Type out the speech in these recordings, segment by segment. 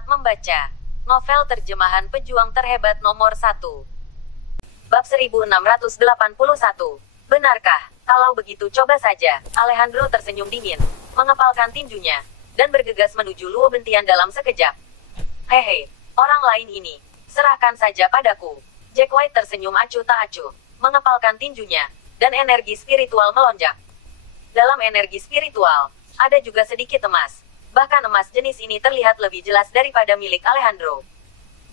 Selamat membaca. Novel terjemahan pejuang terhebat nomor 1. Bab 1681. Benarkah? Kalau begitu coba saja. Alejandro tersenyum dingin, mengepalkan tinjunya, dan bergegas menuju Luo Bentian dalam sekejap. Hehe, orang lain ini, serahkan saja padaku. Jack White tersenyum acuh tak acuh, mengepalkan tinjunya, dan energi spiritual melonjak. Dalam energi spiritual, ada juga sedikit emas. Bahkan emas jenis ini terlihat lebih jelas daripada milik Alejandro.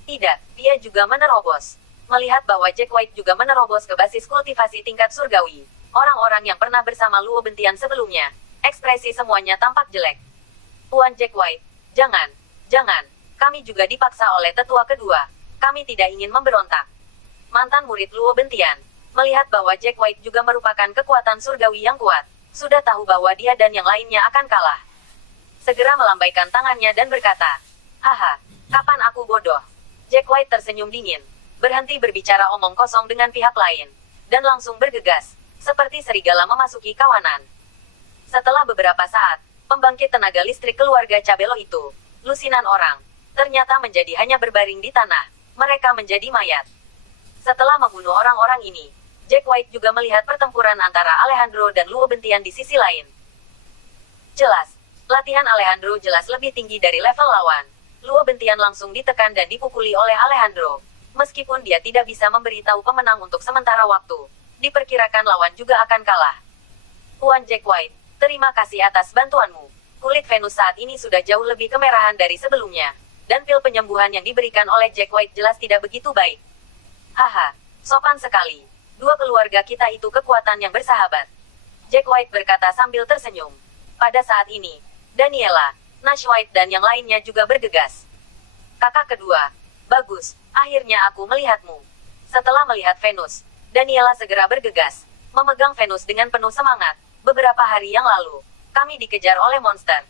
Tidak, dia juga menerobos. Melihat bahwa Jack White juga menerobos ke basis kultivasi tingkat surgawi. Orang-orang yang pernah bersama Luo Bentian sebelumnya, ekspresi semuanya tampak jelek. Tuan Jack White, jangan. Kami juga dipaksa oleh tetua kedua. Kami tidak ingin memberontak. Mantan murid Luo Bentian, melihat bahwa Jack White juga merupakan kekuatan surgawi yang kuat, sudah tahu bahwa dia dan yang lainnya akan kalah. Segera melambaikan tangannya dan berkata, "Haha, kapan aku bodoh?" Jack White tersenyum dingin, berhenti berbicara omong kosong dengan pihak lain, dan langsung bergegas, seperti serigala memasuki kawanan. Setelah beberapa saat, pembangkit tenaga listrik keluarga Cabelo itu, lusinan orang, ternyata menjadi hanya berbaring di tanah. Mereka menjadi mayat. Setelah membunuh orang-orang ini, Jack White juga melihat pertempuran antara Alejandro dan Luo Bentian di sisi lain. Jelas, latihan Alejandro jelas lebih tinggi dari level lawan. Luo Bentian langsung ditekan dan dipukuli oleh Alejandro. Meskipun dia tidak bisa memberitahu pemenang untuk sementara waktu, diperkirakan lawan juga akan kalah. Tuan Jack White, terima kasih atas bantuanmu. Kulit Venus saat ini sudah jauh lebih kemerahan dari sebelumnya, dan pil penyembuhan yang diberikan oleh Jack White jelas tidak begitu baik. Haha, sopan sekali. Dua keluarga kita itu kekuatan yang bersahabat. Jack White berkata sambil tersenyum. Pada saat ini, Daniela, Nash White dan yang lainnya juga bergegas. Kakak kedua, bagus, akhirnya aku melihatmu. Setelah melihat Venus, Daniela segera bergegas, memegang Venus dengan penuh semangat. Beberapa hari yang lalu, kami dikejar oleh monster.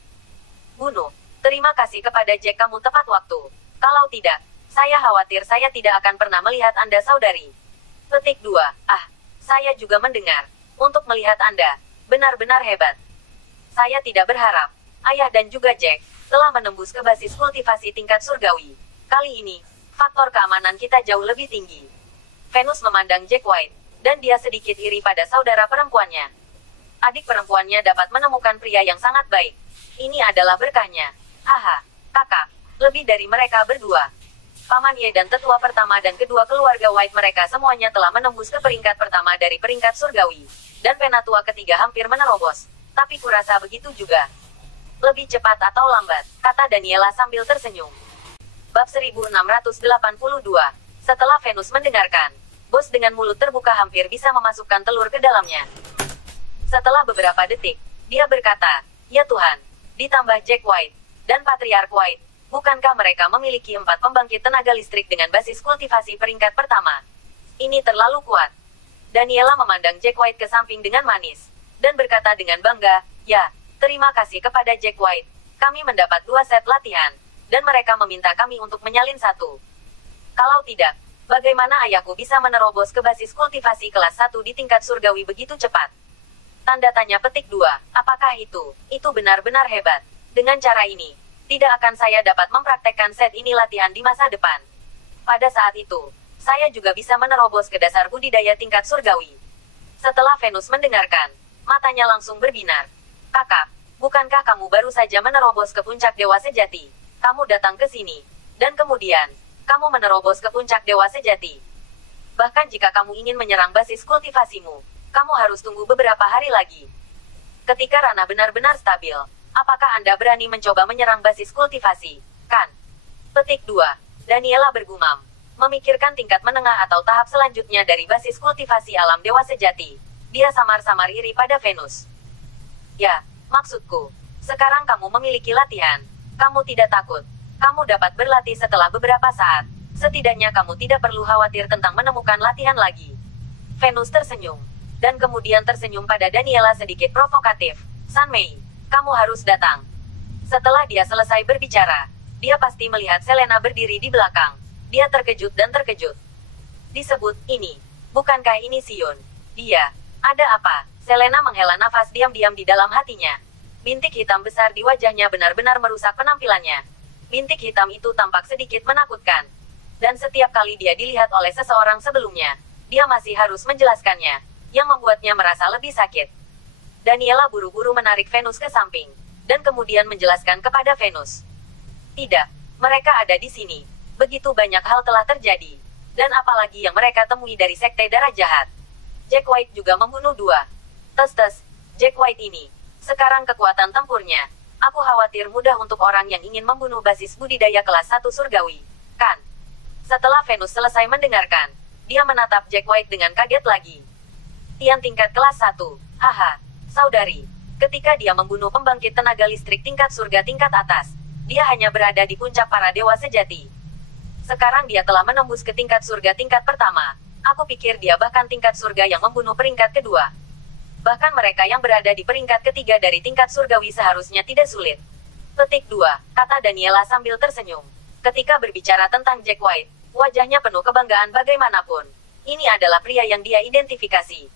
Bunuh, terima kasih kepada Jack, kamu tepat waktu. Kalau tidak, saya khawatir saya tidak akan pernah melihat Anda, saudari. Petik 2, saya juga mendengar. Untuk melihat Anda, benar-benar hebat. Saya tidak berharap Ayah dan juga Jack telah menembus ke basis kultivasi tingkat surgawi. Kali ini, faktor keamanan kita jauh lebih tinggi. Venus memandang Jack White, dan dia sedikit iri pada saudara perempuannya. Adik perempuannya dapat menemukan pria yang sangat baik. Ini adalah berkahnya. Haha, kakak, lebih dari mereka berdua. Paman Ye dan tetua pertama dan kedua keluarga White, mereka semuanya telah menembus ke peringkat pertama dari peringkat surgawi. Dan penatua ketiga hampir menerobos. Tapi kurasa begitu juga. Lebih cepat atau lambat, kata Daniela sambil tersenyum. Bab 1682. Setelah Venus mendengarkan, bos dengan mulut terbuka hampir bisa memasukkan telur ke dalamnya. Setelah beberapa detik, dia berkata, "Ya Tuhan, ditambah Jack White dan Patriark White, bukankah mereka memiliki 4 pembangkit tenaga listrik dengan basis kultivasi peringkat pertama? Ini terlalu kuat." Daniela memandang Jack White ke samping dengan manis, dan berkata dengan bangga, "Ya, terima kasih kepada Jack White. Kami mendapat 2 set latihan, dan mereka meminta kami untuk menyalin 1. Kalau tidak, bagaimana ayahku bisa menerobos ke basis kultivasi kelas 1 di tingkat surgawi begitu cepat?" Tanda tanya petik 2, apakah itu? Itu benar-benar hebat. Dengan cara ini, tidak akan saya dapat mempraktekkan set ini latihan di masa depan. Pada saat itu, saya juga bisa menerobos ke dasar budidaya tingkat surgawi. Setelah Venus mendengarkan, matanya langsung berbinar. Kakak, bukankah kamu baru saja menerobos ke puncak dewa sejati? Kamu datang ke sini, dan kemudian, kamu menerobos ke puncak dewa sejati. Bahkan jika kamu ingin menyerang basis kultivasimu, kamu harus tunggu beberapa hari lagi. Ketika ranah benar-benar stabil, apakah Anda berani mencoba menyerang basis kultivasi? Kan? Petik 2, Daniela bergumam, memikirkan tingkat menengah atau tahap selanjutnya dari basis kultivasi alam dewa sejati. Dia samar-samar iri pada Venus. Ya, maksudku, sekarang kamu memiliki latihan. Kamu tidak takut. Kamu dapat berlatih setelah beberapa saat. Setidaknya kamu tidak perlu khawatir tentang menemukan latihan lagi. Venus tersenyum, dan kemudian tersenyum pada Daniela sedikit provokatif. San Mei, kamu harus datang. Setelah dia selesai berbicara, dia pasti melihat Selena berdiri di belakang. Dia terkejut dan terkejut. Disebut ini, bukankah ini Sion? Dia, ada apa? Selena menghela nafas diam-diam di dalam hatinya. Bintik hitam besar di wajahnya benar-benar merusak penampilannya. Bintik hitam itu tampak sedikit menakutkan. Dan setiap kali dia dilihat oleh seseorang sebelumnya, dia masih harus menjelaskannya, yang membuatnya merasa lebih sakit. Daniela buru-buru menarik Venus ke samping, dan kemudian menjelaskan kepada Venus. Tidak, mereka ada di sini. Begitu banyak hal telah terjadi. Dan apalagi yang mereka temui dari sekte darah jahat. Jack White juga membunuh 2. Tes, Jack White ini. Sekarang kekuatan tempurnya. Aku khawatir mudah untuk orang yang ingin membunuh basis budidaya kelas 1 surgawi. Kan? Setelah Venus selesai mendengarkan, dia menatap Jack White dengan kaget lagi. Tian tingkat kelas 1. Haha, saudari. Ketika dia membunuh pembangkit tenaga listrik tingkat surga tingkat atas, dia hanya berada di puncak para dewa sejati. Sekarang dia telah menembus ke tingkat surga tingkat pertama. Aku pikir dia bahkan tingkat surga yang membunuh peringkat kedua. Bahkan mereka yang berada di peringkat ketiga dari tingkat surgawi seharusnya tidak sulit. Petik 2, kata Daniela sambil tersenyum. Ketika berbicara tentang Jack White, wajahnya penuh kebanggaan bagaimanapun. Ini adalah pria yang dia identifikasi.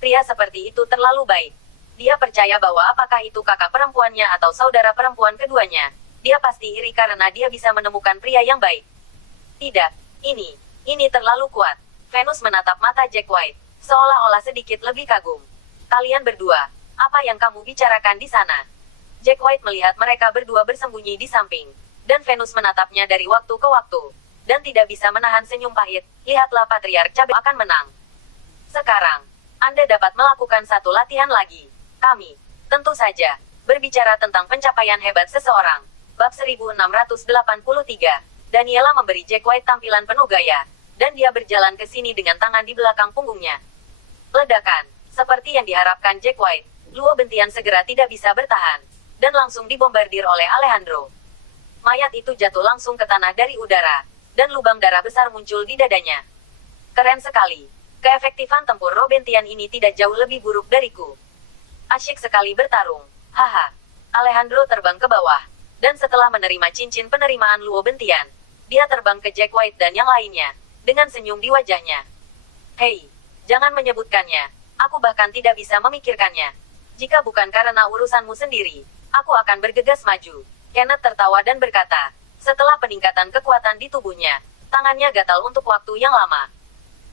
Pria seperti itu terlalu baik. Dia percaya bahwa apakah itu kakak perempuannya atau saudara perempuan keduanya, dia pasti iri karena dia bisa menemukan pria yang baik. Tidak, ini terlalu kuat. Venus menatap mata Jack White, seolah-olah sedikit lebih kagum. Kalian berdua, apa yang kamu bicarakan di sana? Jack White melihat mereka berdua bersembunyi di samping, dan Venus menatapnya dari waktu ke waktu, dan tidak bisa menahan senyum pahit. Lihatlah Patriark Cabe akan menang. Sekarang, Anda dapat melakukan satu latihan lagi. Kami, tentu saja, berbicara tentang pencapaian hebat seseorang. Bab 1683. Daniela memberi Jack White tampilan penuh gaya, dan dia berjalan ke sini dengan tangan di belakang punggungnya. Ledakan, seperti yang diharapkan Jack White, Luo Bentian segera tidak bisa bertahan, dan langsung dibombardir oleh Alejandro. Mayat itu jatuh langsung ke tanah dari udara, dan lubang darah besar muncul di dadanya. Keren sekali. Keefektifan tempur Robentian ini tidak jauh lebih buruk dariku. Asyik sekali bertarung. Haha. Alejandro terbang ke bawah, dan setelah menerima cincin penerimaan Luo Bentian, dia terbang ke Jack White dan yang lainnya, dengan senyum di wajahnya. Hei, jangan menyebutkannya. Aku bahkan tidak bisa memikirkannya. Jika bukan karena urusanmu sendiri, aku akan bergegas maju. Kenneth tertawa dan berkata, setelah peningkatan kekuatan di tubuhnya, tangannya gatal untuk waktu yang lama.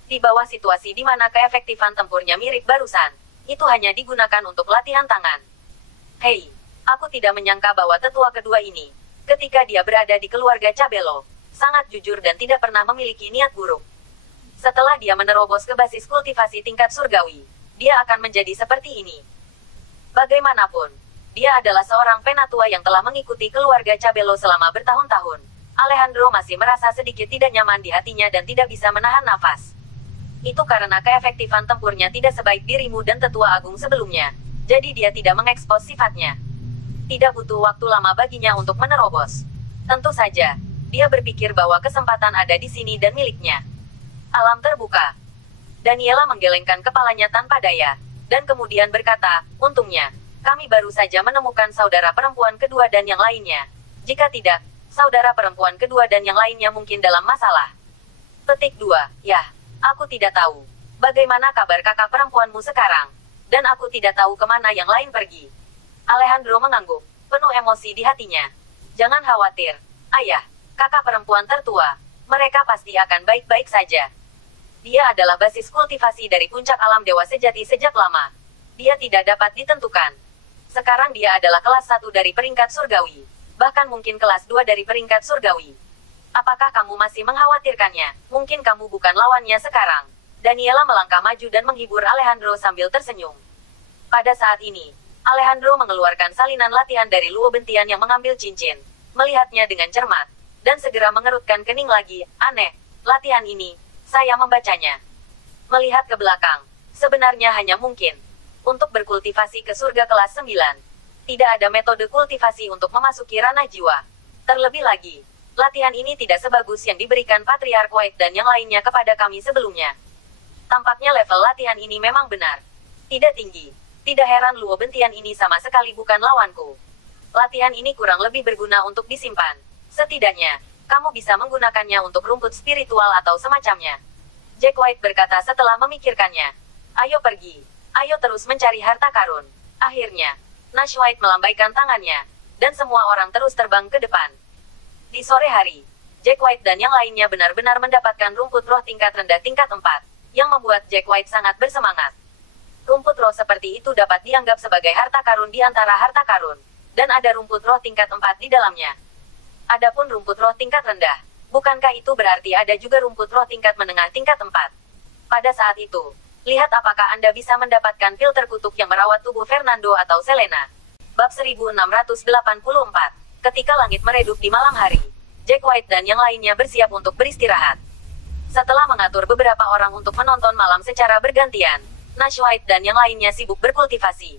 Di bawah situasi di mana keefektifan tempurnya mirip barusan, itu hanya digunakan untuk latihan tangan. Hei, aku tidak menyangka bahwa tetua kedua ini, ketika dia berada di keluarga Cabello, sangat jujur dan tidak pernah memiliki niat buruk. Setelah dia menerobos ke basis kultivasi tingkat surgawi, dia akan menjadi seperti ini. Bagaimanapun, dia adalah seorang penatua yang telah mengikuti keluarga Cabello selama bertahun-tahun. Alejandro masih merasa sedikit tidak nyaman di hatinya dan tidak bisa menahan nafas. Itu karena keefektifan tempurnya tidak sebaik dirimu dan tetua agung sebelumnya, jadi dia tidak mengekspos sifatnya. Tidak butuh waktu lama baginya untuk menerobos. Tentu saja, dia berpikir bahwa kesempatan ada di sini dan miliknya. Alam terbuka. Daniela menggelengkan kepalanya tanpa daya, dan kemudian berkata, untungnya, kami baru saja menemukan saudara perempuan kedua dan yang lainnya. Jika tidak, saudara perempuan kedua dan yang lainnya mungkin dalam masalah. Petik 2, ya, aku tidak tahu. Bagaimana kabar kakak perempuanmu sekarang? Dan aku tidak tahu kemana yang lain pergi. Alejandro mengangguk, penuh emosi di hatinya. Jangan khawatir, ayah. Kakak perempuan tertua, mereka pasti akan baik-baik saja. Dia adalah basis kultivasi dari puncak alam dewa sejati sejak lama. Dia tidak dapat ditentukan. Sekarang dia adalah kelas 1 dari peringkat surgawi. Bahkan mungkin kelas 2 dari peringkat surgawi. Apakah kamu masih mengkhawatirkannya? Mungkin kamu bukan lawannya sekarang. Daniela melangkah maju dan menghibur Alejandro sambil tersenyum. Pada saat ini, Alejandro mengeluarkan salinan latihan dari Luo Bentian yang mengambil cincin. Melihatnya dengan cermat. Dan segera mengerutkan kening lagi. Aneh, latihan ini, saya membacanya. Melihat ke belakang, sebenarnya hanya mungkin untuk berkultivasi ke surga kelas 9. Tidak ada metode kultivasi untuk memasuki ranah jiwa. Terlebih lagi, latihan ini tidak sebagus yang diberikan Patriark White dan yang lainnya kepada kami sebelumnya. Tampaknya level latihan ini memang benar. Tidak tinggi. Tidak heran Luo Bentian ini sama sekali bukan lawanku. Latihan ini kurang lebih berguna untuk disimpan. Setidaknya, kamu bisa menggunakannya untuk rumput spiritual atau semacamnya. Jack White berkata setelah memikirkannya. Ayo pergi. Ayo terus mencari harta karun. Akhirnya, Nash White melambaikan tangannya, dan semua orang terus terbang ke depan. Di sore hari, Jack White dan yang lainnya benar-benar mendapatkan rumput roh tingkat rendah tingkat 4, yang membuat Jack White sangat bersemangat. Rumput roh seperti itu dapat dianggap sebagai harta karun di antara harta karun, dan ada rumput roh tingkat 4 di dalamnya. Adapun rumput roh tingkat rendah, bukankah itu berarti ada juga rumput roh tingkat menengah tingkat 4? Pada saat itu, lihat apakah Anda bisa mendapatkan pil terkutuk yang merawat tubuh Fernando atau Selena. Bab 1684. Ketika langit meredup di malam hari, Jack White dan yang lainnya bersiap untuk beristirahat. Setelah mengatur beberapa orang untuk menonton malam secara bergantian, Nash White dan yang lainnya sibuk berkultivasi.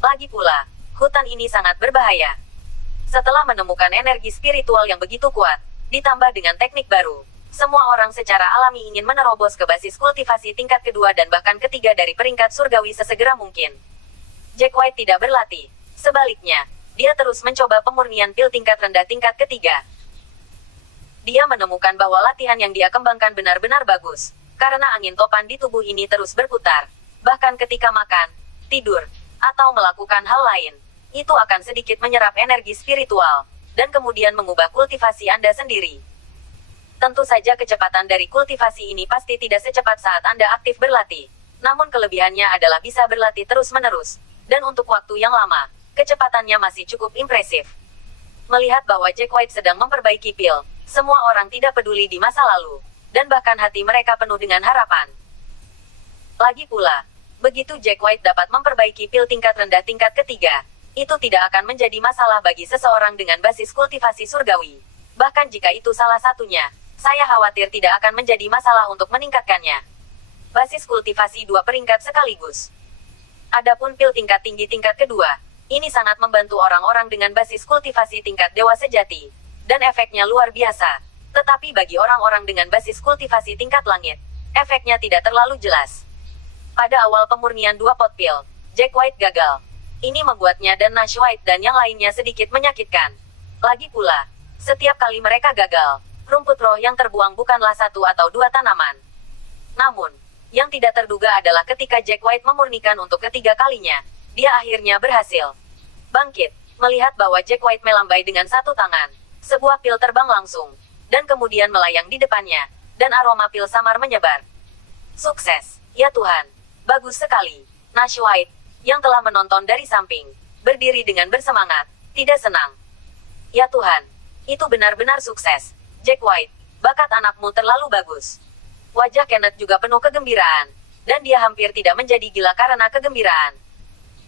Lagi pula, hutan ini sangat berbahaya. Setelah menemukan energi spiritual yang begitu kuat, ditambah dengan teknik baru, semua orang secara alami ingin menerobos ke basis kultivasi tingkat kedua dan bahkan ketiga dari peringkat surgawi sesegera mungkin. Jack White tidak berlatih. Sebaliknya, dia terus mencoba pemurnian pil tingkat rendah tingkat ketiga. Dia menemukan bahwa latihan yang dia kembangkan benar-benar bagus, karena angin topan di tubuh ini terus berputar. Bahkan ketika makan, tidur, atau melakukan hal lain, itu akan sedikit menyerap energi spiritual, dan kemudian mengubah kultivasi Anda sendiri. Tentu saja kecepatan dari kultivasi ini pasti tidak secepat saat Anda aktif berlatih. Namun kelebihannya adalah bisa berlatih terus-menerus, dan untuk waktu yang lama. Kecepatannya masih cukup impresif. Melihat bahwa Jack White sedang memperbaiki pil, semua orang tidak peduli di masa lalu, dan bahkan hati mereka penuh dengan harapan. Lagi pula, begitu Jack White dapat memperbaiki pil tingkat rendah tingkat ketiga, itu tidak akan menjadi masalah bagi seseorang dengan basis kultivasi surgawi. Bahkan jika itu salah satunya, saya khawatir tidak akan menjadi masalah untuk meningkatkannya. Basis kultivasi 2 peringkat sekaligus. Adapun pil tingkat tinggi tingkat kedua, ini sangat membantu orang-orang dengan basis kultivasi tingkat dewa sejati, dan efeknya luar biasa. Tetapi bagi orang-orang dengan basis kultivasi tingkat langit, efeknya tidak terlalu jelas. Pada awal pemurnian 2 pot pil, Jack White gagal. Ini membuatnya dan Nash White dan yang lainnya sedikit menyakitkan. Lagi pula, setiap kali mereka gagal, rumput roh yang terbuang bukanlah 1 atau 2 tanaman. Namun, yang tidak terduga adalah ketika Jack White memurnikan untuk ketiga kalinya, dia akhirnya berhasil. Bangkit, melihat bahwa Jack White melambai dengan 1 tangan. Sebuah pil terbang langsung, dan kemudian melayang di depannya, dan aroma pil samar menyebar. Sukses, ya Tuhan. Bagus sekali. Nash White, yang telah menonton dari samping, berdiri dengan bersemangat, tidak senang. Ya Tuhan, itu benar-benar sukses. Jack White, bakat anakmu terlalu bagus. Wajah Kenneth juga penuh kegembiraan, dan dia hampir tidak menjadi gila karena kegembiraan.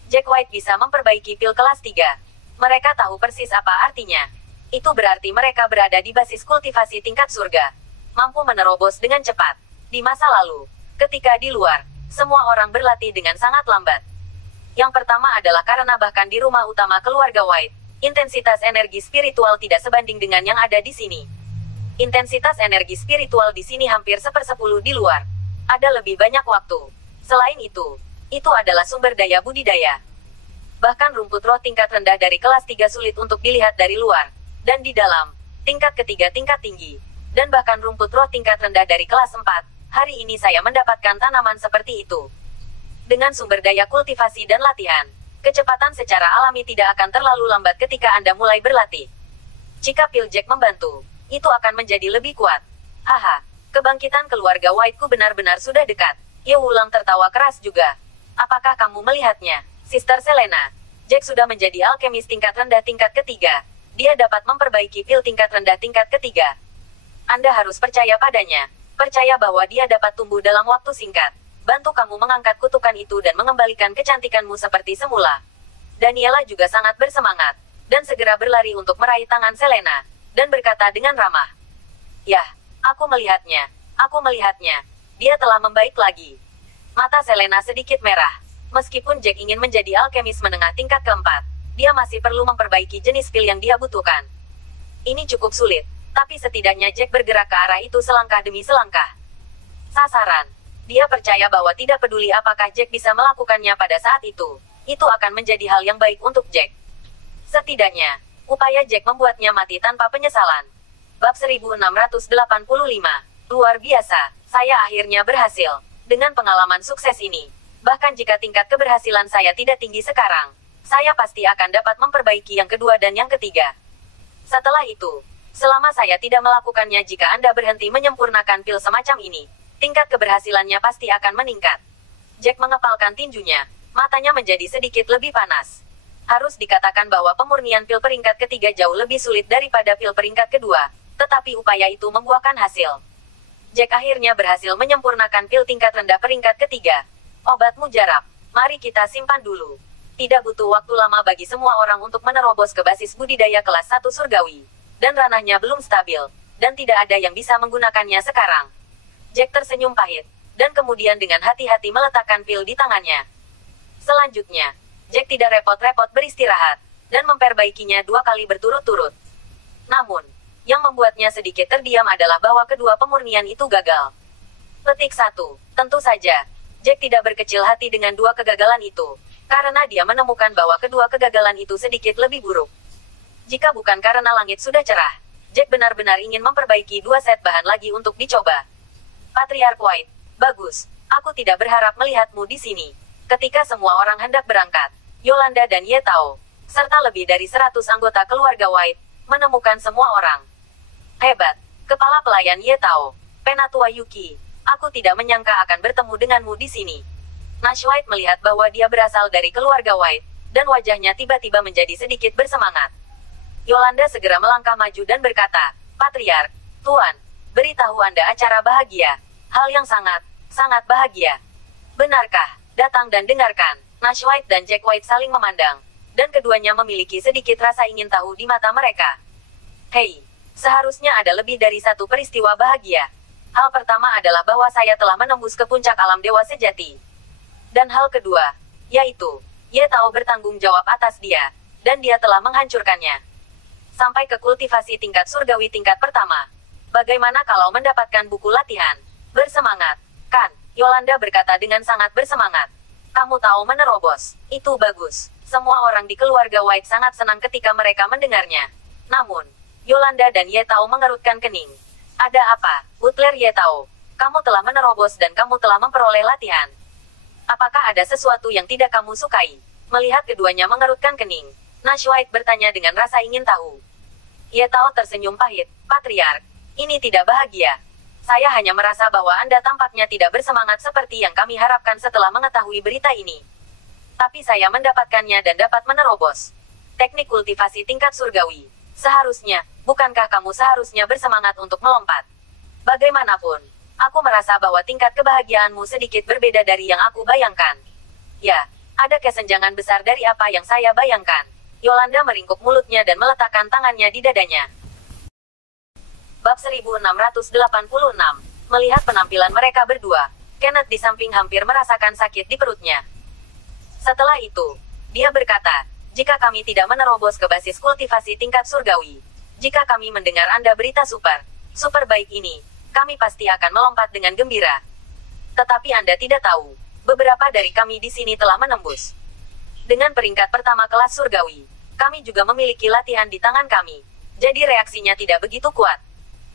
Jack White bisa memperbaiki pil kelas 3. Mereka tahu persis apa artinya. Itu berarti mereka berada di basis kultivasi tingkat surga. Mampu menerobos dengan cepat. Di masa lalu, ketika di luar, semua orang berlatih dengan sangat lambat. Yang pertama adalah karena bahkan di rumah utama keluarga White, intensitas energi spiritual tidak sebanding dengan yang ada di sini. Intensitas energi spiritual di sini hampir 1/10 di luar. Ada lebih banyak waktu. Selain itu adalah sumber daya budidaya. Bahkan rumput roh tingkat rendah dari kelas 3 sulit untuk dilihat dari luar. Dan di dalam, tingkat ketiga tingkat tinggi. Dan bahkan rumput roh tingkat rendah dari kelas 4, hari ini saya mendapatkan tanaman seperti itu. Dengan sumber daya kultivasi dan latihan, kecepatan secara alami tidak akan terlalu lambat ketika Anda mulai berlatih. Jika pil Jack membantu, itu akan menjadi lebih kuat. Haha, kebangkitan keluarga Whiteku benar-benar sudah dekat. Ye Wulang tertawa keras juga. Apakah kamu melihatnya, Sister Selena? Jack sudah menjadi alkemis tingkat rendah tingkat ketiga. Dia dapat memperbaiki pil tingkat rendah tingkat ketiga. Anda harus percaya padanya. Percaya bahwa dia dapat tumbuh dalam waktu singkat. Bantu kamu mengangkat kutukan itu dan mengembalikan kecantikanmu seperti semula. Daniela juga sangat bersemangat, dan segera berlari untuk meraih tangan Selena, dan berkata dengan ramah, "Yah, aku melihatnya. Aku melihatnya. Dia telah membaik lagi." Mata Selena sedikit merah. Meskipun Jack ingin menjadi alkemis menengah tingkat keempat, dia masih perlu memperbaiki jenis pil yang dia butuhkan. Ini cukup sulit, tapi setidaknya Jack bergerak ke arah itu selangkah demi selangkah. Sasaran. Dia percaya bahwa tidak peduli apakah Jack bisa melakukannya pada saat itu akan menjadi hal yang baik untuk Jack. Setidaknya, upaya Jack membuatnya mati tanpa penyesalan. Bab 1685. Luar biasa, saya akhirnya berhasil. Dengan pengalaman sukses ini, bahkan jika tingkat keberhasilan saya tidak tinggi sekarang, saya pasti akan dapat memperbaiki yang kedua dan yang ketiga. Setelah itu, Selama saya tidak melakukannya, jika Anda berhenti menyempurnakan pil semacam ini, tingkat keberhasilannya pasti akan meningkat. Jack mengepalkan tinjunya. Matanya menjadi sedikit lebih panas. Harus dikatakan bahwa pemurnian pil peringkat ketiga jauh lebih sulit daripada pil peringkat kedua, tetapi upaya itu membuahkan hasil. Jack akhirnya berhasil menyempurnakan pil tingkat rendah peringkat ketiga. Obat mujarab. Mari kita simpan dulu. Tidak butuh waktu lama bagi semua orang untuk menerobos ke basis budidaya kelas 1 surgawi. Dan ranahnya belum stabil, dan tidak ada yang bisa menggunakannya sekarang. Jack tersenyum pahit, dan kemudian dengan hati-hati meletakkan pil di tangannya. Selanjutnya, Jack tidak repot-repot beristirahat, dan memperbaikinya 2 kali berturut-turut. Namun, yang membuatnya sedikit terdiam adalah bahwa kedua pemurnian itu gagal. Petik 1. Tentu saja, Jack tidak berkecil hati dengan 2 kegagalan itu, karena dia menemukan bahwa kedua kegagalan itu sedikit lebih buruk. Jika bukan karena langit sudah cerah, Jack benar-benar ingin memperbaiki 2 set bahan lagi untuk dicoba. Patriark White, bagus, aku tidak berharap melihatmu di sini. Ketika semua orang hendak berangkat, Yolanda dan Ye Tao, serta lebih dari 100 anggota keluarga White, menemukan semua orang. Hebat, kepala pelayan Ye Tao, Penatua Yuki, aku tidak menyangka akan bertemu denganmu di sini. Nash White melihat bahwa dia berasal dari keluarga White, dan wajahnya tiba-tiba menjadi sedikit bersemangat. Yolanda segera melangkah maju dan berkata, Patriark, Tuan, beritahu Anda acara bahagia. Hal yang sangat bahagia. Benarkah? Datang dan dengarkan. Nash White dan Jack White saling memandang, dan keduanya memiliki sedikit rasa ingin tahu di mata mereka. Hei, seharusnya ada lebih dari satu peristiwa bahagia. Hal pertama adalah bahwa saya telah menembus ke puncak alam dewa sejati. Dan hal kedua, yaitu, Ye Tao bertanggung jawab atas dia, dan dia telah menghancurkannya. Sampai ke kultivasi tingkat surgawi tingkat pertama. Bagaimana kalau mendapatkan buku latihan? Bersemangat, kan? Yolanda berkata dengan sangat bersemangat. Kamu tahu menerobos. Itu bagus. Semua orang di keluarga White sangat senang ketika mereka mendengarnya. Namun, Yolanda dan Ye Tao mengerutkan kening. Ada apa, Butler Ye Tao? Kamu telah menerobos dan kamu telah memperoleh latihan. Apakah ada sesuatu yang tidak kamu sukai? Melihat keduanya mengerutkan kening, Nash White bertanya dengan rasa ingin tahu. Ye Tao tersenyum pahit. Patriark, ini tidak bahagia. Saya hanya merasa bahwa Anda tampaknya tidak bersemangat seperti yang kami harapkan setelah mengetahui berita ini. Tapi saya mendapatkannya dan dapat menerobos. Teknik kultivasi tingkat surgawi. Seharusnya, bukankah kamu seharusnya bersemangat untuk melompat? Bagaimanapun, aku merasa bahwa tingkat kebahagiaanmu sedikit berbeda dari yang aku bayangkan. Ya, ada kesenjangan besar dari apa yang saya bayangkan. Yolanda meringkuk mulutnya dan meletakkan tangannya di dadanya. Bab 1686. Melihat penampilan mereka berdua, Kenneth di samping hampir merasakan sakit di perutnya. Setelah itu, dia berkata, jika kami tidak menerobos ke basis kultivasi tingkat surgawi, jika kami mendengar Anda berita super baik ini, kami pasti akan melompat dengan gembira. Tetapi Anda tidak tahu, beberapa dari kami di sini telah menembus. Dengan peringkat pertama kelas surgawi, kami juga memiliki latihan di tangan kami, jadi reaksinya tidak begitu kuat.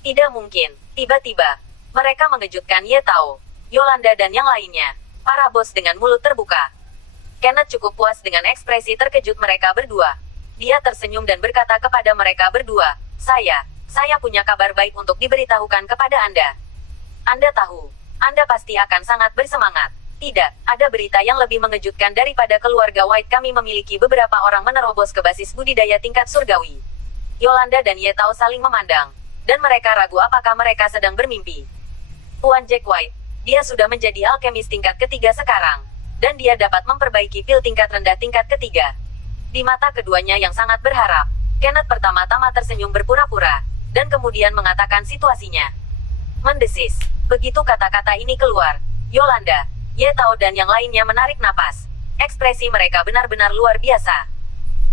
Tidak mungkin, tiba-tiba, mereka mengejutkan Ye Tao, Yolanda dan yang lainnya, para bos dengan mulut terbuka. Kenneth cukup puas dengan ekspresi terkejut mereka berdua. Dia tersenyum dan berkata kepada mereka berdua, saya punya kabar baik untuk diberitahukan kepada Anda. Anda tahu, Anda pasti akan sangat bersemangat. Tidak, ada berita yang lebih mengejutkan daripada keluarga White. Kami memiliki beberapa orang menerobos ke basis budidaya tingkat surgawi. Yolanda dan Ye Tao saling memandang, dan mereka ragu apakah mereka sedang bermimpi. Tuan Jack White, dia sudah menjadi alkemis tingkat ketiga sekarang, dan dia dapat memperbaiki pil tingkat rendah tingkat ketiga. Di mata keduanya yang sangat berharap, Kenneth pertama-tama tersenyum berpura-pura, dan kemudian mengatakan situasinya. Mendesis. Begitu kata-kata ini keluar, Yolanda, Ye Tao dan yang lainnya menarik napas. Ekspresi mereka benar-benar luar biasa.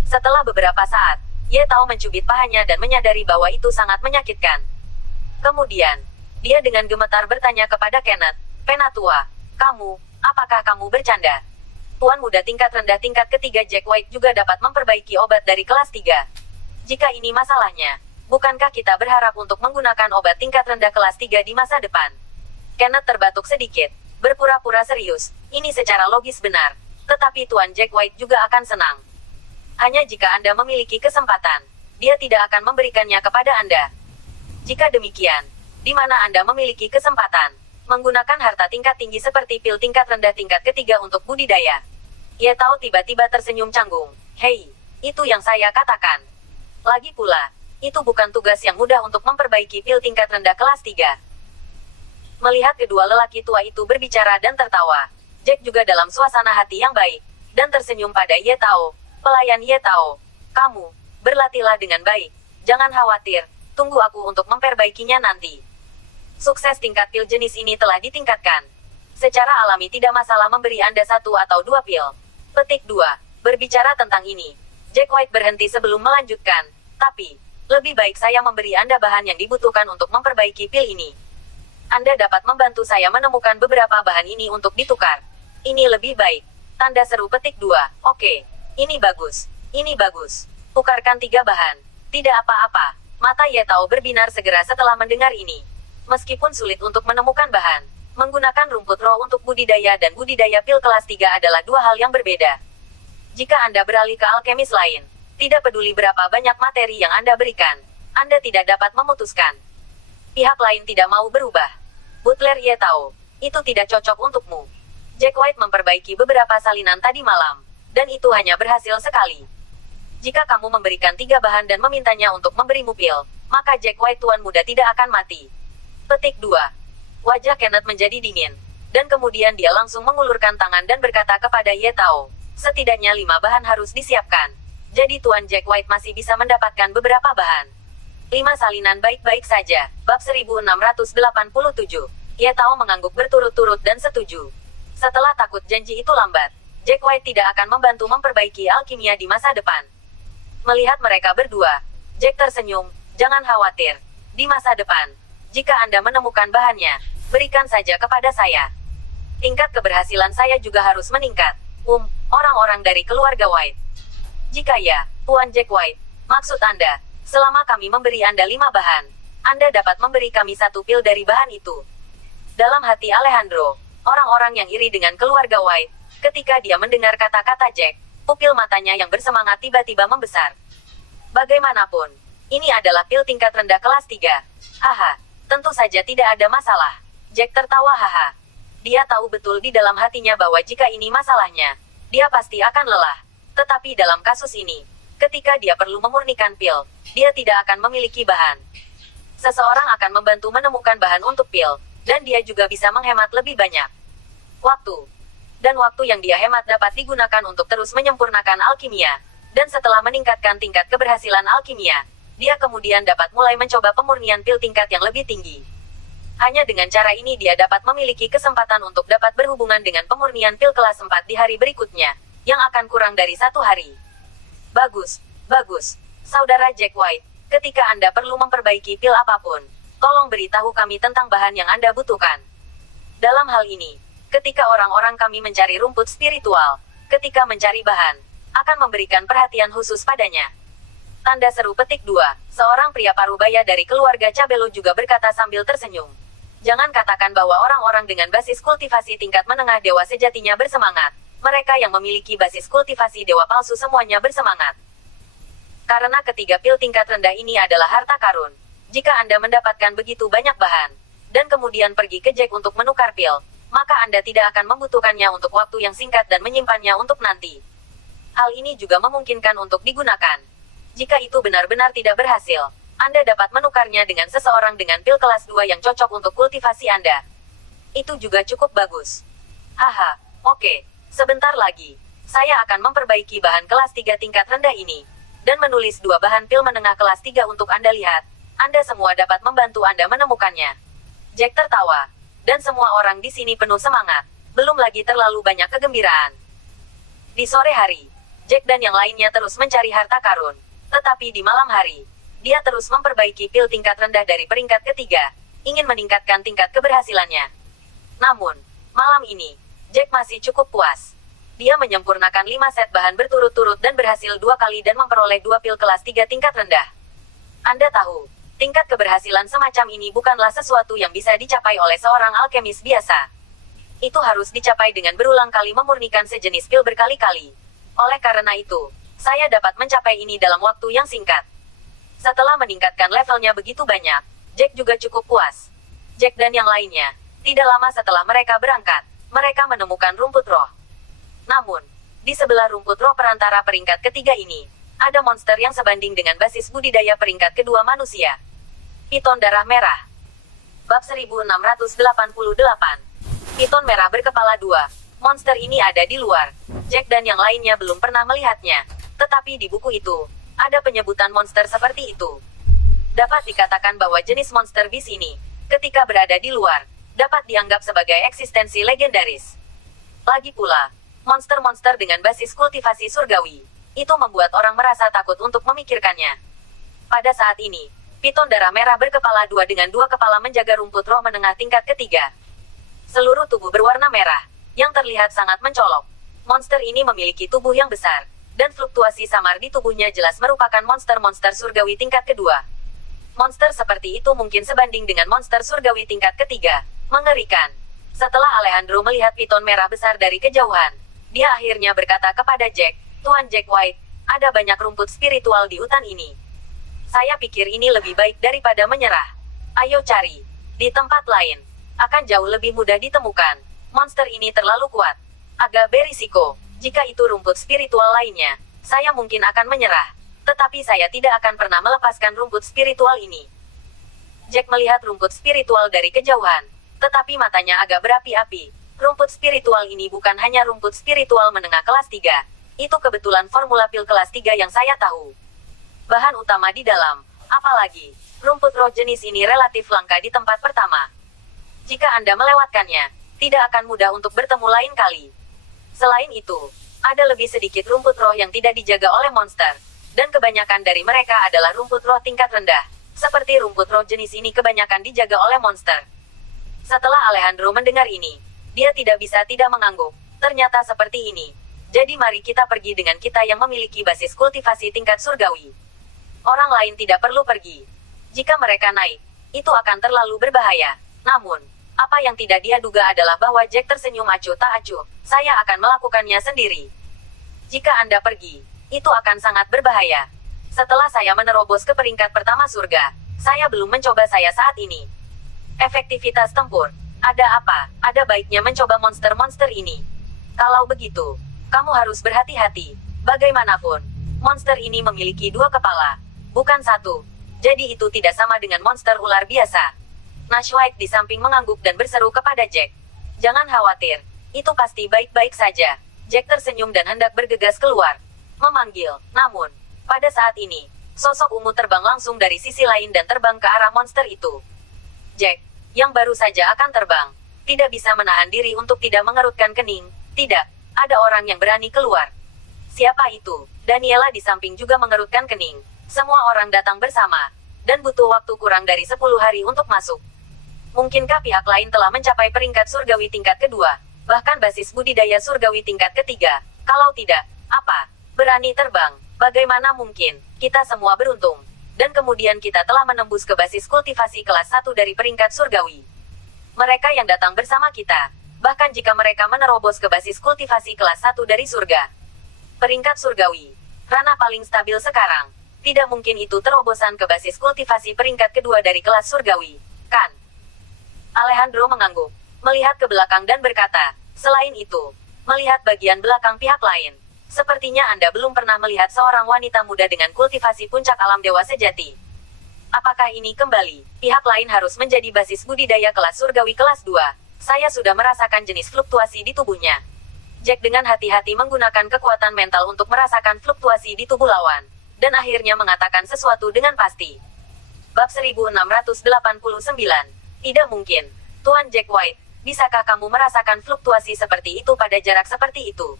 Setelah beberapa saat, Ye Tao mencubit pahanya dan menyadari bahwa itu sangat menyakitkan. Kemudian, dia dengan gemetar bertanya kepada Kenneth, Penatua, apakah kamu bercanda? Tuan muda tingkat rendah tingkat ketiga Jack White juga dapat memperbaiki obat dari kelas 3. Jika ini masalahnya, bukankah kita berharap untuk menggunakan obat tingkat rendah kelas 3 di masa depan? Kenneth terbatuk sedikit, berpura-pura serius. Ini secara logis benar, tetapi Tuan Jack White juga akan senang. Hanya jika Anda memiliki kesempatan, dia tidak akan memberikannya kepada Anda. Jika demikian, di mana Anda memiliki kesempatan menggunakan harta tingkat tinggi seperti pil tingkat rendah tingkat ketiga untuk budidaya? Ye Tao tiba-tiba tersenyum canggung. Hei, itu yang saya katakan. Lagi pula, itu bukan tugas yang mudah untuk memperbaiki pil tingkat rendah kelas 3. Melihat kedua lelaki tua itu berbicara dan tertawa, Jack juga dalam suasana hati yang baik, dan tersenyum pada Ye Tao. Pelayan Ye Tao, kamu, berlatihlah dengan baik. Jangan khawatir, tunggu aku untuk memperbaikinya nanti. Sukses tingkat pil jenis ini telah ditingkatkan. Secara alami tidak masalah memberi Anda 1 atau 2 pil. Petik 2. Berbicara tentang ini, Jack White berhenti sebelum melanjutkan. Tapi, lebih baik saya memberi Anda bahan yang dibutuhkan untuk memperbaiki pil ini. Anda dapat membantu saya menemukan beberapa bahan ini untuk ditukar. Ini lebih baik. Tanda seru petik 2. Oke. Ini bagus. Ini bagus. Tukarkan 3 bahan. Tidak apa-apa. Mata Ye Tao berbinar segera setelah mendengar ini. Meskipun sulit untuk menemukan bahan, menggunakan rumput roh untuk budidaya dan budidaya pil kelas 3 adalah 2 hal yang berbeda. Jika Anda beralih ke alkemis lain, tidak peduli berapa banyak materi yang Anda berikan, Anda tidak dapat memutuskan. Pihak lain tidak mau berubah. Butler Ye Tao, itu tidak cocok untukmu. Jack White memperbaiki beberapa salinan tadi malam, dan itu hanya berhasil sekali. Jika kamu memberikan 3 bahan dan memintanya untuk memberimu pil, maka Jack White tuan muda tidak akan mati. Petik 2. Wajah Kenneth menjadi dingin, dan kemudian dia langsung mengulurkan tangan dan berkata kepada Ye Tao, setidaknya 5 bahan harus disiapkan. Jadi Tuan Jack White masih bisa mendapatkan beberapa bahan. 5 salinan baik-baik saja. Bab 1687. Ye Tao mengangguk berturut-turut dan setuju. Setelah takut janji itu lambat, Jack White tidak akan membantu memperbaiki alkimia di masa depan. Melihat mereka berdua, Jack tersenyum. Jangan khawatir. Di masa depan, jika Anda menemukan bahannya, berikan saja kepada saya. Tingkat keberhasilan saya juga harus meningkat. Orang-orang dari keluarga White. Jika ya, Tuan Jack White, maksud Anda, selama kami memberi Anda 5 bahan, Anda dapat memberi kami 1 pil dari bahan itu. Dalam hati Alejandro, orang-orang yang iri dengan keluarga White, ketika dia mendengar kata-kata Jack, pupil matanya yang bersemangat tiba-tiba membesar. Bagaimanapun, ini adalah pil tingkat rendah kelas 3. Haha, tentu saja tidak ada masalah. Jack tertawa haha. Dia tahu betul di dalam hatinya bahwa jika ini masalahnya, dia pasti akan lelah. Tetapi dalam kasus ini, ketika dia perlu memurnikan pil, dia tidak akan memiliki bahan. Seseorang akan membantu menemukan bahan untuk pil, dan dia juga bisa menghemat lebih banyak waktu. Dan waktu yang dia hemat dapat digunakan untuk terus menyempurnakan alkimia. Dan setelah meningkatkan tingkat keberhasilan alkimia, dia kemudian dapat mulai mencoba pemurnian pil tingkat yang lebih tinggi. Hanya dengan cara ini dia dapat memiliki kesempatan untuk dapat berhubungan dengan pemurnian pil kelas 4 di hari berikutnya, yang akan kurang dari 1 hari. Bagus, bagus. Saudara Jack White, ketika Anda perlu memperbaiki pil apapun, tolong beritahu kami tentang bahan yang Anda butuhkan. Dalam hal ini, ketika orang-orang kami mencari rumput spiritual, ketika mencari bahan, akan memberikan perhatian khusus padanya. Tanda seru petik 2. Seorang pria parubaya dari keluarga Cabelo juga berkata sambil tersenyum. Jangan katakan bahwa orang-orang dengan basis kultivasi tingkat menengah dewa sejatinya bersemangat. Mereka yang memiliki basis kultivasi dewa palsu semuanya bersemangat. Karena ketiga pil tingkat rendah ini adalah harta karun. Jika Anda mendapatkan begitu banyak bahan, dan kemudian pergi ke Jack untuk menukar pil, maka Anda tidak akan membutuhkannya untuk waktu yang singkat dan menyimpannya untuk nanti. Hal ini juga memungkinkan untuk digunakan. Jika itu benar-benar tidak berhasil, Anda dapat menukarnya dengan seseorang dengan pil kelas 2 yang cocok untuk kultivasi Anda. Itu juga cukup bagus. Haha, oke. Sebentar lagi, saya akan memperbaiki bahan kelas 3 tingkat rendah ini, dan menulis 2 bahan pil menengah kelas 3 untuk Anda lihat. Anda semua dapat membantu Anda menemukannya. Jack tertawa, dan semua orang di sini penuh semangat, belum lagi terlalu banyak kegembiraan. Di sore hari, Jack dan yang lainnya terus mencari harta karun, tetapi di malam hari, dia terus memperbaiki pil tingkat rendah dari peringkat ketiga, ingin meningkatkan tingkat keberhasilannya. Namun, malam ini, Jack masih cukup puas. Dia menyempurnakan 5 set bahan berturut-turut dan berhasil 2 kali dan memperoleh 2 pil kelas 3 tingkat rendah. Anda tahu, tingkat keberhasilan semacam ini bukanlah sesuatu yang bisa dicapai oleh seorang alkemis biasa. Itu harus dicapai dengan berulang kali memurnikan sejenis pil berkali-kali. Oleh karena itu, saya dapat mencapai ini dalam waktu yang singkat. Setelah meningkatkan levelnya begitu banyak, Jack juga cukup puas. Jack dan yang lainnya, tidak lama setelah mereka berangkat, mereka menemukan rumput roh. Namun, di sebelah rumput roh perantara peringkat ketiga ini, ada monster yang sebanding dengan basis budidaya peringkat kedua manusia. Piton darah merah. Bab 1688. Piton merah berkepala dua. Monster ini ada di luar. Jack dan yang lainnya belum pernah melihatnya. Tetapi di buku itu, ada penyebutan monster seperti itu. Dapat dikatakan bahwa jenis monster beast ini, ketika berada di luar, dapat dianggap sebagai eksistensi legendaris. Lagi pula, monster-monster dengan basis kultivasi surgawi, itu membuat orang merasa takut untuk memikirkannya. Pada saat ini, piton darah merah berkepala dua dengan dua kepala menjaga rumput roh menengah tingkat ketiga. Seluruh tubuh berwarna merah, yang terlihat sangat mencolok. Monster ini memiliki tubuh yang besar, dan fluktuasi samar di tubuhnya jelas merupakan monster-monster surgawi tingkat kedua. Monster seperti itu mungkin sebanding dengan monster surgawi tingkat ketiga. Mengerikan. Setelah Alejandro melihat piton merah besar dari kejauhan, dia akhirnya berkata kepada Jack, "Tuan Jack White, ada banyak rumput spiritual di hutan ini. Saya pikir ini lebih baik daripada menyerah. Ayo cari. Di tempat lain, akan jauh lebih mudah ditemukan. Monster ini terlalu kuat. Agak berisiko. Jika itu rumput spiritual lainnya, saya mungkin akan menyerah. Tetapi saya tidak akan pernah melepaskan rumput spiritual ini." Jack melihat rumput spiritual dari kejauhan, tetapi matanya agak berapi-api. Rumput spiritual ini bukan hanya rumput spiritual menengah kelas 3. Itu kebetulan formula pil kelas 3 yang saya tahu. Bahan utama di dalam, apalagi, rumput roh jenis ini relatif langka di tempat pertama. Jika Anda melewatkannya, tidak akan mudah untuk bertemu lain kali. Selain itu, ada lebih sedikit rumput roh yang tidak dijaga oleh monster, dan kebanyakan dari mereka adalah rumput roh tingkat rendah. Seperti rumput roh jenis ini kebanyakan dijaga oleh monster. Setelah Alejandro mendengar ini, dia tidak bisa tidak mengangguk. Ternyata seperti ini. Jadi mari kita pergi dengan kita yang memiliki basis kultivasi tingkat surgawi. Orang lain tidak perlu pergi. Jika mereka naik, itu akan terlalu berbahaya. Namun, apa yang tidak dia duga adalah bahwa Jack tersenyum acuh tak acuh. Saya akan melakukannya sendiri. Jika Anda pergi, itu akan sangat berbahaya. Setelah saya menerobos ke peringkat pertama surga, saya belum mencoba saya saat ini. Efektivitas tempur. Ada apa? Ada baiknya mencoba monster-monster ini. Kalau begitu, kamu harus berhati-hati. Bagaimanapun, monster ini memiliki dua kepala, bukan satu. Jadi itu tidak sama dengan monster ular biasa. Nash White di samping mengangguk dan berseru kepada Jack. Jangan khawatir, itu pasti baik-baik saja. Jack tersenyum dan hendak bergegas keluar. Memanggil, namun, pada saat ini, sosok ungu terbang langsung dari sisi lain dan terbang ke arah monster itu. Jack, yang baru saja akan terbang, tidak bisa menahan diri untuk tidak mengerutkan kening. Tidak, ada orang yang berani keluar. Siapa itu? Daniela di samping juga mengerutkan kening. Semua orang datang bersama, dan butuh waktu kurang dari 10 hari untuk masuk. Mungkinkah pihak lain telah mencapai peringkat surgawi tingkat kedua, bahkan basis budidaya surgawi tingkat ketiga? Kalau tidak, apa? Berani terbang? Bagaimana mungkin? Kita semua beruntung. Dan kemudian kita telah menembus ke basis kultivasi kelas 1 dari peringkat surgawi. Mereka yang datang bersama kita, bahkan jika mereka menerobos ke basis kultivasi kelas 1 dari surga. Peringkat surgawi, ranah paling stabil sekarang. Tidak mungkin itu terobosan ke basis kultivasi peringkat kedua dari kelas surgawi, kan? Alejandro mengangguk, melihat ke belakang dan berkata, selain itu, melihat bagian belakang pihak lain. Sepertinya Anda belum pernah melihat seorang wanita muda dengan kultivasi puncak alam dewa sejati. Apakah ini kembali? Pihak lain harus menjadi basis budidaya kelas surgawi kelas 2. Saya sudah merasakan jenis fluktuasi di tubuhnya. Jack dengan hati-hati menggunakan kekuatan mental untuk merasakan fluktuasi di tubuh lawan. Dan akhirnya mengatakan sesuatu dengan pasti. Bab 1689. Tidak mungkin. Tuan Jack White, bisakah kamu merasakan fluktuasi seperti itu pada jarak seperti itu?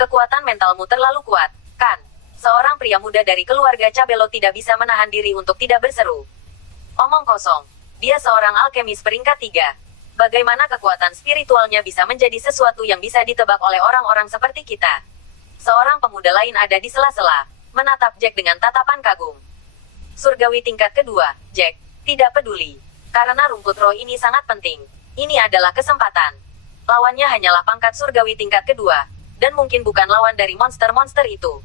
Kekuatan mentalmu terlalu kuat, kan? Seorang pria muda dari keluarga Cabello tidak bisa menahan diri untuk tidak berseru. Omong kosong. Dia seorang alkemis peringkat 3. Bagaimana kekuatan spiritualnya bisa menjadi sesuatu yang bisa ditebak oleh orang-orang seperti kita? Seorang pemuda lain ada di sela-sela, menatap Jack dengan tatapan kagum. Surgawi tingkat kedua, Jack, tidak peduli. Karena rumput roh ini sangat penting. Ini adalah kesempatan. Lawannya hanyalah pangkat surgawi tingkat kedua. Dan mungkin bukan lawan dari monster-monster itu.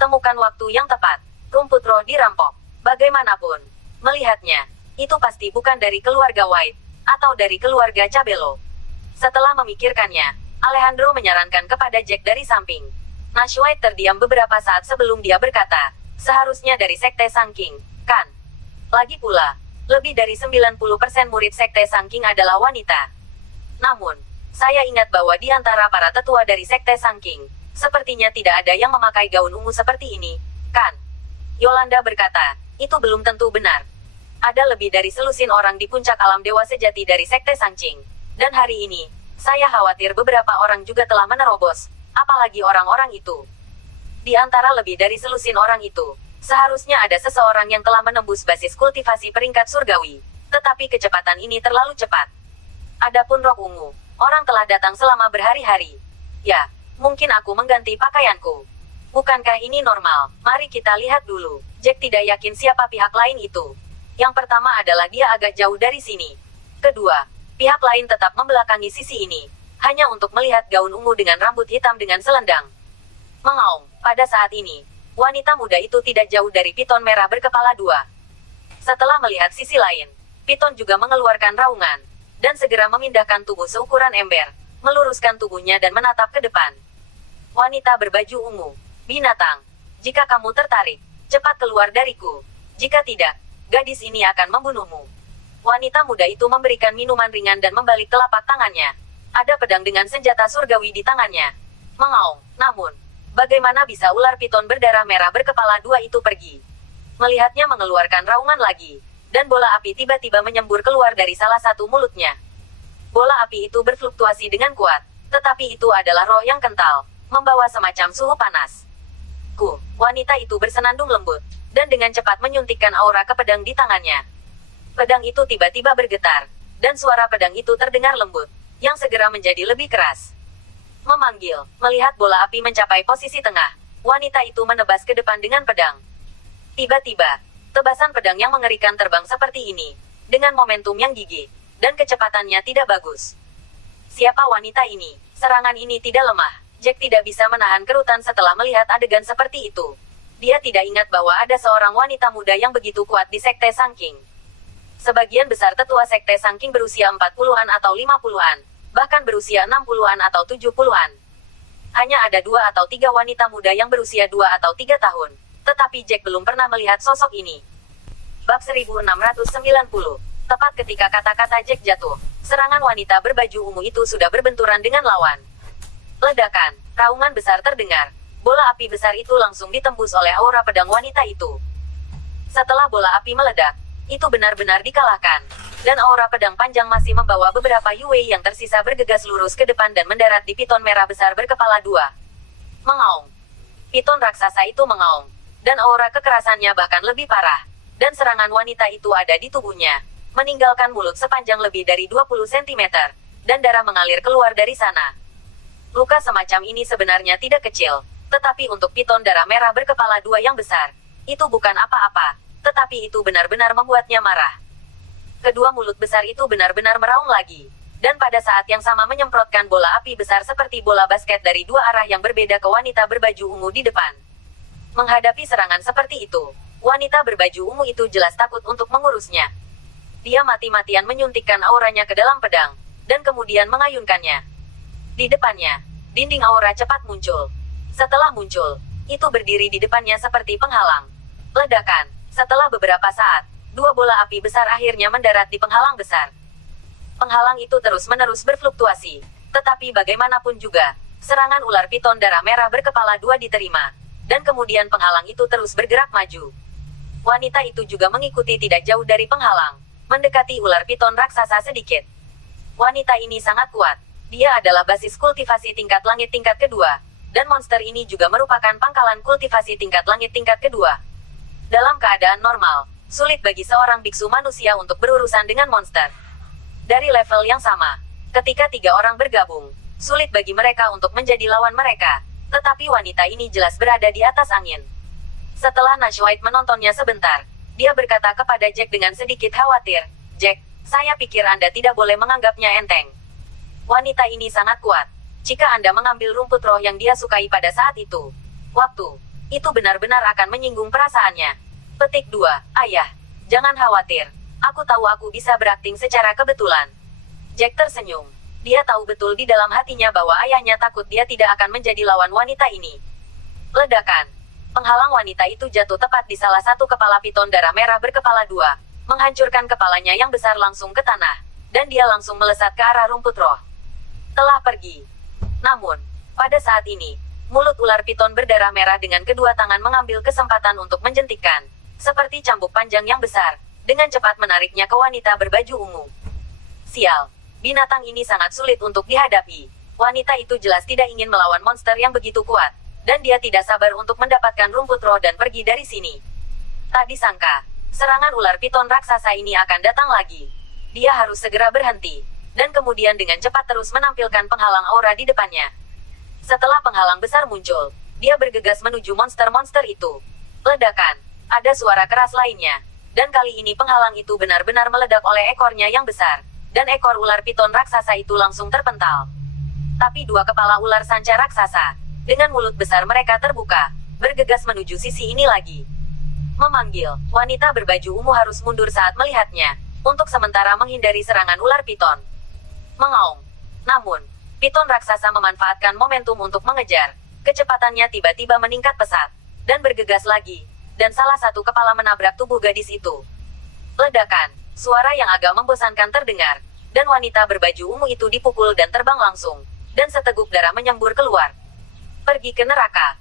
Temukan waktu yang tepat. Rumput roh dirampok. Bagaimanapun, melihatnya, Itu pasti bukan dari keluarga White, atau dari keluarga Cabello. Setelah memikirkannya, Alejandro menyarankan kepada Jack dari samping. Nash White terdiam beberapa saat sebelum dia berkata, seharusnya dari Sekte Sangking, kan? Lagi pula, lebih dari 90% murid Sekte Sangking adalah wanita. Namun, saya ingat bahwa di antara para tetua dari Sekte Sangking, sepertinya tidak ada yang memakai gaun ungu seperti ini, kan? Yolanda berkata, itu belum tentu benar. Ada lebih dari selusin orang di puncak alam dewa sejati dari Sekte Sangking. Dan hari ini, saya khawatir beberapa orang juga telah menerobos, apalagi orang-orang itu. Di antara lebih dari selusin orang itu, seharusnya ada seseorang yang telah menembus basis kultivasi peringkat surgawi. Tetapi kecepatan ini terlalu cepat. Adapun rok ungu, orang telah datang selama berhari-hari. Ya, mungkin aku mengganti pakaianku. Bukankah ini normal? Mari kita lihat dulu. Jack tidak yakin siapa pihak lain itu. Yang pertama adalah dia agak jauh dari sini. Kedua, pihak lain tetap membelakangi sisi ini, hanya untuk melihat gaun ungu dengan rambut hitam dengan selendang. Mengaum, pada saat ini, wanita muda itu tidak jauh dari piton merah berkepala dua. Setelah melihat sisi lain, piton juga mengeluarkan raungan, dan segera memindahkan tubuh seukuran ember, meluruskan tubuhnya dan menatap ke depan. Wanita berbaju ungu, binatang, jika kamu tertarik, cepat keluar dariku. Jika tidak, gadis ini akan membunuhmu. Wanita muda itu memberikan minuman ringan dan membalik telapak tangannya. Ada pedang dengan senjata surgawi di tangannya. Mengaum, namun, bagaimana bisa ular piton berdarah merah berkepala dua itu pergi? Melihatnya mengeluarkan raungan lagi, dan bola api tiba-tiba menyembur keluar dari salah satu mulutnya. Bola api itu berfluktuasi dengan kuat, tetapi itu adalah roh yang kental, membawa semacam suhu panas. Wanita itu bersenandung lembut, dan dengan cepat menyuntikkan aura ke pedang di tangannya. Pedang itu tiba-tiba bergetar, dan suara pedang itu terdengar lembut, yang segera menjadi lebih keras. Memanggil, melihat bola api mencapai posisi tengah, wanita itu menebas ke depan dengan pedang. Tiba-tiba, tebasan pedang yang mengerikan terbang seperti ini, dengan momentum yang gigih, dan kecepatannya tidak bagus. Siapa wanita ini? Serangan ini tidak lemah. Jack tidak bisa menahan kerutan setelah melihat adegan seperti itu. Dia tidak ingat bahwa ada seorang wanita muda yang begitu kuat di Sekte Sangking. Sebagian besar tetua Sekte Sangking berusia 40-an atau 50-an, bahkan berusia 60-an atau 70-an. Hanya ada 2 atau 3 wanita muda yang berusia 2 atau 3 tahun, tetapi Jack belum pernah melihat sosok ini. Bab 1690. Tepat ketika kata-kata Jack jatuh, serangan wanita berbaju ungu itu sudah berbenturan dengan lawan. Ledakan, raungan besar terdengar. Bola api besar itu langsung ditembus oleh aura pedang wanita itu. Setelah bola api meledak, itu benar-benar dikalahkan. Dan aura pedang panjang masih membawa beberapa Yue yang tersisa bergegas lurus ke depan dan mendarat di piton merah besar berkepala dua. Mengaum. Piton raksasa itu mengaum. Dan aura kekerasannya bahkan lebih parah. Dan serangan wanita itu ada di tubuhnya, meninggalkan mulut sepanjang lebih dari 20 cm. Dan darah mengalir keluar dari sana. Luka semacam ini sebenarnya tidak kecil. Tetapi untuk piton darah merah berkepala dua yang besar, itu bukan apa-apa. Tetapi itu benar-benar membuatnya marah. Kedua mulut besar itu benar-benar meraung lagi. Dan pada saat yang sama menyemprotkan bola api besar seperti bola basket dari dua arah yang berbeda ke wanita berbaju ungu di depan. Menghadapi serangan seperti itu, wanita berbaju ungu itu jelas takut untuk mengurusnya. Dia mati-matian menyuntikkan auranya ke dalam pedang, dan kemudian mengayunkannya. Di depannya, dinding aura cepat muncul. Setelah muncul, itu berdiri di depannya seperti penghalang. Ledakan. Setelah beberapa saat, dua bola api besar akhirnya mendarat di penghalang besar. Penghalang itu terus-menerus berfluktuasi. Tetapi bagaimanapun juga, serangan ular piton darah merah berkepala dua diterima. Dan kemudian penghalang itu terus bergerak maju. Wanita itu juga mengikuti tidak jauh dari penghalang, mendekati ular piton raksasa sedikit. Wanita ini sangat kuat. Dia adalah basis kultivasi tingkat langit tingkat kedua. Dan monster ini juga merupakan pangkalan kultivasi tingkat langit tingkat kedua. Dalam keadaan normal, sulit bagi seorang biksu manusia untuk berurusan dengan monster. Dari level yang sama, ketika 3 orang bergabung, sulit bagi mereka untuk menjadi lawan mereka. Tetapi wanita ini jelas berada di atas angin. Setelah Nash White menontonnya sebentar, dia berkata kepada Jack dengan sedikit khawatir, "Jack, saya pikir Anda tidak boleh menganggapnya enteng. Wanita ini sangat kuat. Jika Anda mengambil rumput roh yang dia sukai pada saat itu, itu benar-benar akan menyinggung perasaannya." Petik 2. Ayah, jangan khawatir. Aku tahu aku bisa berakting secara kebetulan. Jack tersenyum. Dia tahu betul di dalam hatinya bahwa ayahnya takut dia tidak akan menjadi lawan wanita ini. Ledakan. Penghalang wanita itu jatuh tepat di salah satu kepala piton darah merah berkepala dua, menghancurkan kepalanya yang besar langsung ke tanah, dan dia langsung melesat ke arah rumput roh. Telah pergi. Namun, pada saat ini, mulut ular piton berdarah merah dengan kedua tangan mengambil kesempatan untuk menjentikkan, seperti cambuk panjang yang besar, dengan cepat menariknya ke wanita berbaju ungu. Sial, binatang ini sangat sulit untuk dihadapi. Wanita itu jelas tidak ingin melawan monster yang begitu kuat, dan dia tidak sabar untuk mendapatkan rumput roh dan pergi dari sini. Tak disangka, serangan ular piton raksasa ini akan datang lagi. Dia harus segera berhenti, dan kemudian dengan cepat terus menampilkan penghalang aura di depannya. Setelah penghalang besar muncul, dia bergegas menuju monster-monster itu. Ledakan. Ada suara keras lainnya. Dan kali ini penghalang itu benar-benar meledak oleh ekornya yang besar. Dan ekor ular piton raksasa itu langsung terpental. Tapi dua kepala ular sanca raksasa, dengan mulut besar mereka terbuka, bergegas menuju sisi ini lagi. Memanggil, wanita berbaju ungu harus mundur saat melihatnya, untuk sementara menghindari serangan ular piton. Mengaung. Namun, piton raksasa memanfaatkan momentum untuk mengejar. Kecepatannya tiba-tiba meningkat pesat, dan bergegas lagi, dan salah satu kepala menabrak tubuh gadis itu. Ledakan, suara yang agak membosankan terdengar, dan wanita berbaju ungu itu dipukul dan terbang langsung, dan seteguk darah menyembur keluar. Pergi ke neraka.